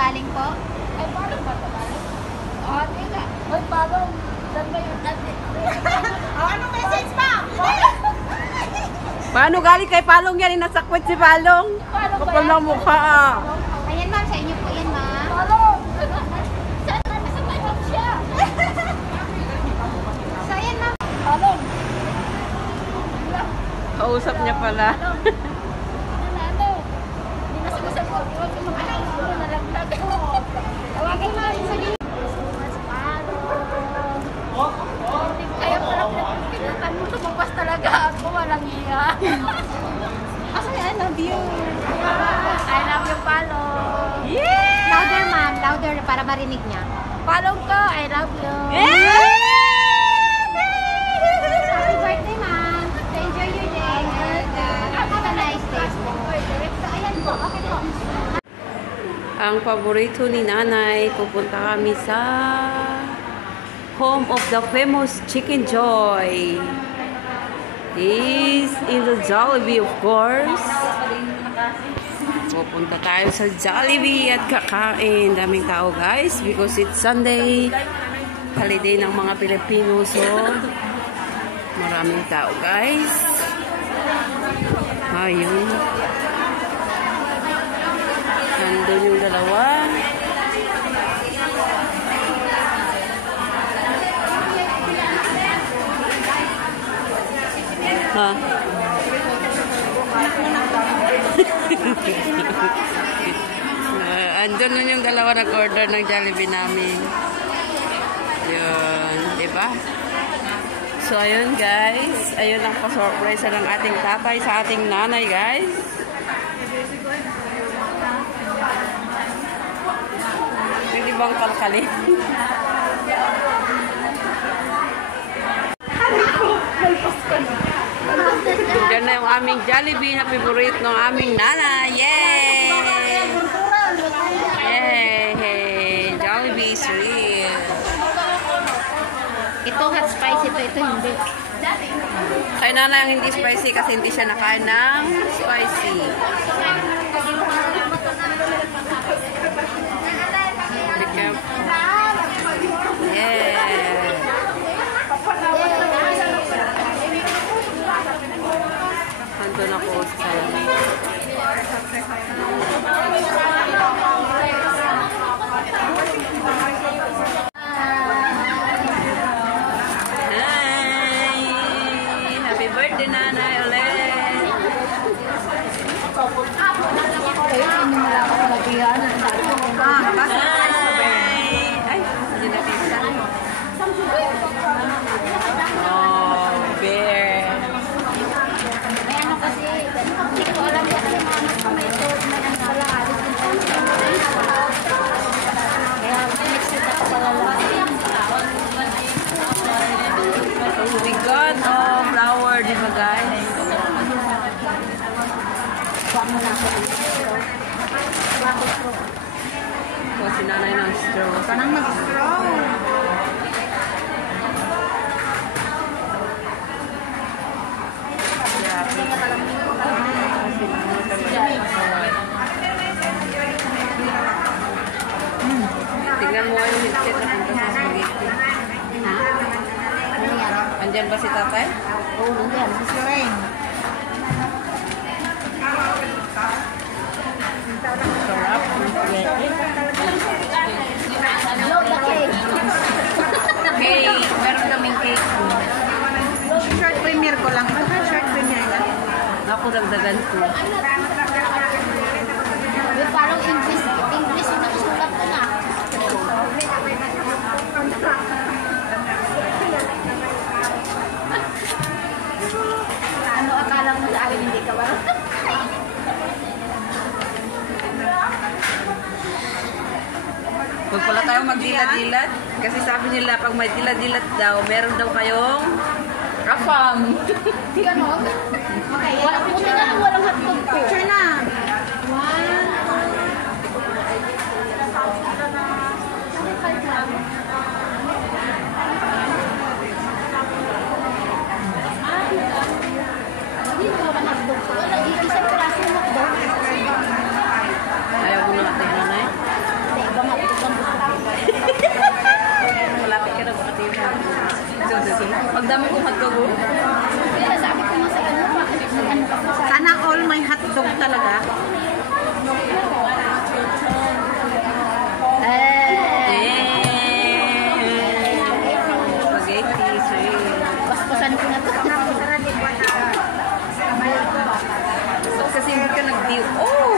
tabaling po? Ay, palong ba tabaling? Oh, teka. Ay, palong. Saan ba yun? Anong message pa? Paano galing kay Palong yan? Inasakwit si Palong. Kapal ng mukha ah. Ayan ma'am, sa inyo po yan ma'am. Palong! Saan ba? Nasa palong siya. So ayan ma'am. Palong! Kausap niya pala. Ano? Hindi na sagasag ko. Iwag ko mga anak mo. Nalaglag ko. Tawagin ma'am. Sabihin. Kaya pala pinutan mo lumabas talaga ako. Walang iya. Asa I love you. I love you, Palong. Yeah! Louder ma'am. Louder para marinig niya. Palong ko, I love you. Happy birthday ma'am. Enjoy your day. Have a nice day. So ayan po. Okay po. Ang paborito ni Nanay, pupunta kami sa home of the famous Chicken Joy. Is in the Jollibee, of course. Pupunta tayo sa Jollibee at kakain. Daming tao, guys, because it's Sunday. Holiday ng mga Pilipino, so maraming tao, guys. Ayun. Nandun yung dalawa. Ha? Andun nun yung dalawa nag-order ng Jollibee namin. Yun, diba? So, ayun guys. Ayun ang pa-surprise ng ating tatay sa ating nanay, guys. Hindi bang kalkalin? Diyan na yung aming Jollibee na favorite ng aming nanay. Yay! Yay! Jollibee is real. Ito hot spicy ito hindi. Kay nanay ang hindi spicy kasi hindi siya nakain ng spicy. Be careful. Yeah. Andun ako sa salamin. Hi! Happy birthday, nanay, ulit! Ay, hindi na pizza. Oh, bear. May ano kasi, hindi ko alam kasi mga anak ko may ito, may ano pala, alis din sa kaya next week ako pala lang. Oh my God, oh, flower, di ba guys? Huwag mo na ako dito. Oh, si nanay ng straw. Parang mag-straw. Tingnan mo yung headset na punta sa spaghetti. Ha? Ano yan? Andyan ba si tatay? Oo, nandiyan. Si Lorraine. Sarap. Load the cake. Cake. Meron kaming cake. Short premiere ko lang. Short premiere lang. Ako dagdagan ko. With parang English yung nakasulat ko na. Ano akala mo sa akin hindi ka ba? Huwag pala tayo magdilat-dilat. Kasi sabi nila, pag may dilat-dilat daw, meron daw kayong kapam. Ganon? Okay. Walang puti na lang, walang hotdog. Picture na. Ayaw ko na natin nanay. Pagdami kong hotdog. Kaya sabi ko nga sa ano, bakit ano ka pa sa Sana all may hotdog talaga. Spaghetti, sweet. basbasan ko na to. Kasi hindi ka nag-deal. Oh!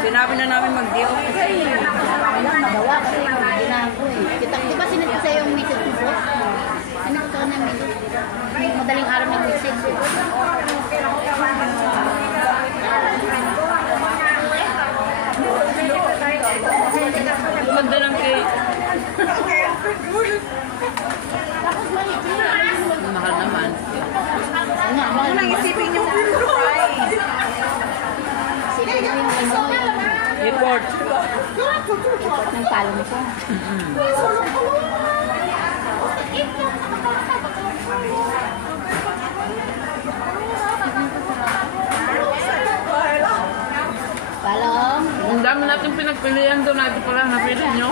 Sinabi na namin mag-deal. Wala magawa kasi hindi na ako eh. Di ba sinad ko sa yung message ko? Ano ko sa kanya message? Madaling araw ng message. Ganda ng cake. Tapos maliit yun. Mahal naman. Ano, Ano lang isipin yung fries. isipin mo yung ano, Report. ng palong ko. Palong. Ang dami natin pinagpilihan doon. Ito pala napili nyo.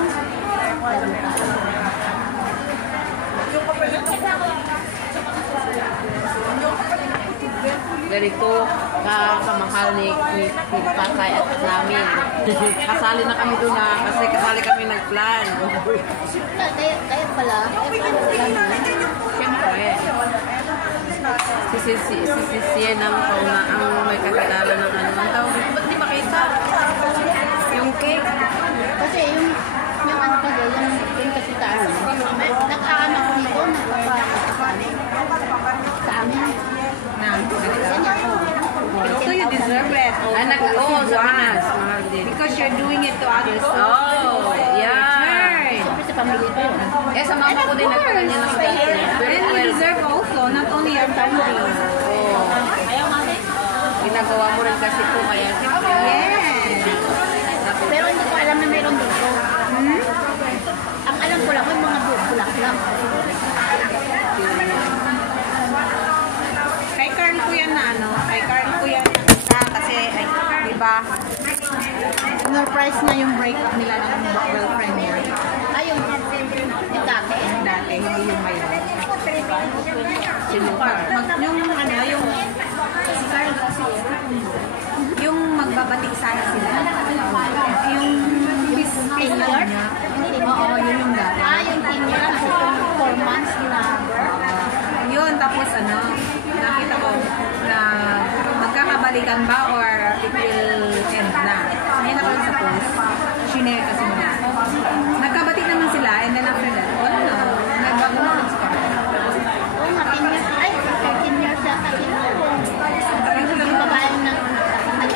Ganito kamahal ni Tatay at namin. Kasali na kami doon kasi kasali kami nag-plan. Kaya pala. Siyempre. Si Sian ang kauna ang may kakilala ng ano. Ang tawag dito, ba't di makita? Yung cake. Kasi yung ano kasi, yung kasi tayo. Nag-aanak ko nito, sa amin. So you deserve it. Ay, oo, sa Pinas. Mahal din. Because you're doing it to others. Oh, yeah. Siyempre sa pamilya ko yun. Eh, sa mama ko din nagkakanya ng spaghetti. And you deserve also, not only your family. Oo. Ginagawa mo rin kasi ito, kaya siyempre. Yes. Pero hindi ko alam na mayroon dito. Ang alam ko lang, may mga bulak lang. Kay Carl ko yan na ano, kay Carl ko yan na kasi, ay, diba, surprise na yung breakup nila ng girlfriend niya. Ayun, yung dati. Dati, hindi yung ngayon. Sino ka? Yung ano, Si Carl kasi, yung magbabatik sana sila. Yung senior? Oo, yun yung dati. Yung senior, kasi yung 4 months na. Yun, tapos ano, nakita ko na magkakabalikan ba or it will end na. Ngayon ako lang sa post, shinare kasi nila. Nagkabatik naman sila and then after that, wala na, nagbago na lang sila. Oo nga, 10 years. Ay, 13 years yata yun. Yung babae na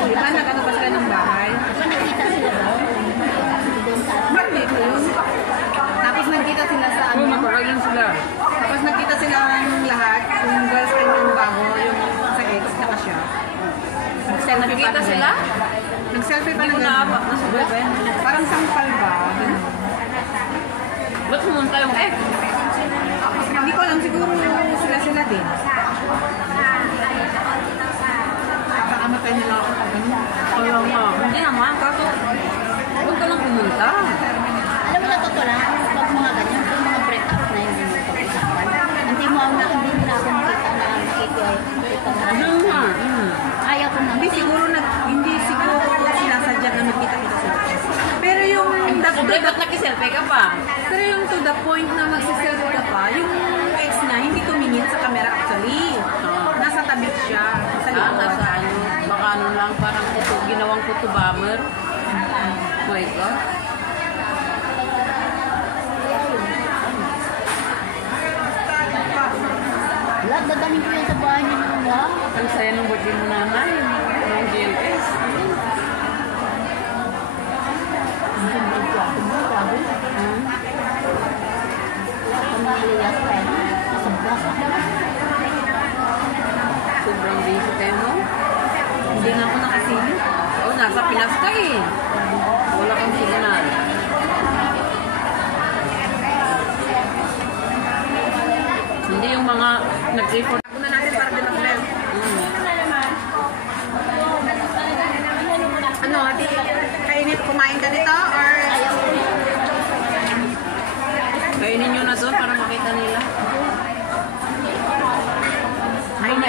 Diba, nag-ano pa sila ng bahay? Diba nakita sila doon? Doon sa Hindi ko yun. Tapos nagkita sila sa Oo, ano, matagal yan sila. tapos nagkita sila ng lahat, yung girlfriend yung bago, yung sa ex, naka siya. Nag-selfie pa Nakikita na sila? Nag-selfie pa Hindi na ko ganun. naapak na sa boyfriend. Parang sampal ba? Ganun. Ba't pumunta yung ex? Hindi ko alam, siguro sila din. Papakamatay nila ako pag ganun. Kaya nga. Hindi naman. Kaso, huwag ka lang pumunta. Alam mo na totoo lang, pag mga ganyan, pag mga break up na yung pag-usapan, hindi mo na ako makita na makita na. Ano nga? Ayaw ko na. Hindi siguro sinasadya na magkita-kita sila. Pero yung Sabi, ba't nakiselfie ka pa? pero yung to the point na magsiselfie ka pa, yung ex niya hindi tumingin sa camera actually. Nasa tabi siya. Sa likod. Nasa ano, baka ano lang, parang ito, ginawang kuto bomber. Oh my God. Wala, dadalhin ko yan sa bahay niya ng wala. Ang saya ng birthday mo nanay. Ng GLS. Pamilya pa yun. Nasa bus. Sobrang busy tayo, no? Hindi nga ako nakasili. Oh, nasa Pinas ka eh. Wala kang signal. Hindi yung mga nag-report. Ako na natin para din mag-mel. Ano, ati, kainit kumain ka nito or Kainin nyo na doon para makita nila.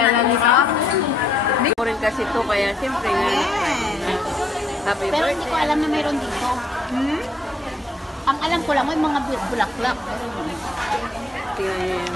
alam isa. Hindi ko rin kasi ito, kaya siyempre nga. Happy Pero hindi ko birthday. alam na mayroon dito. Hmm? Ang alam ko lang, may mga bulaklak. Tingnan niyo yun.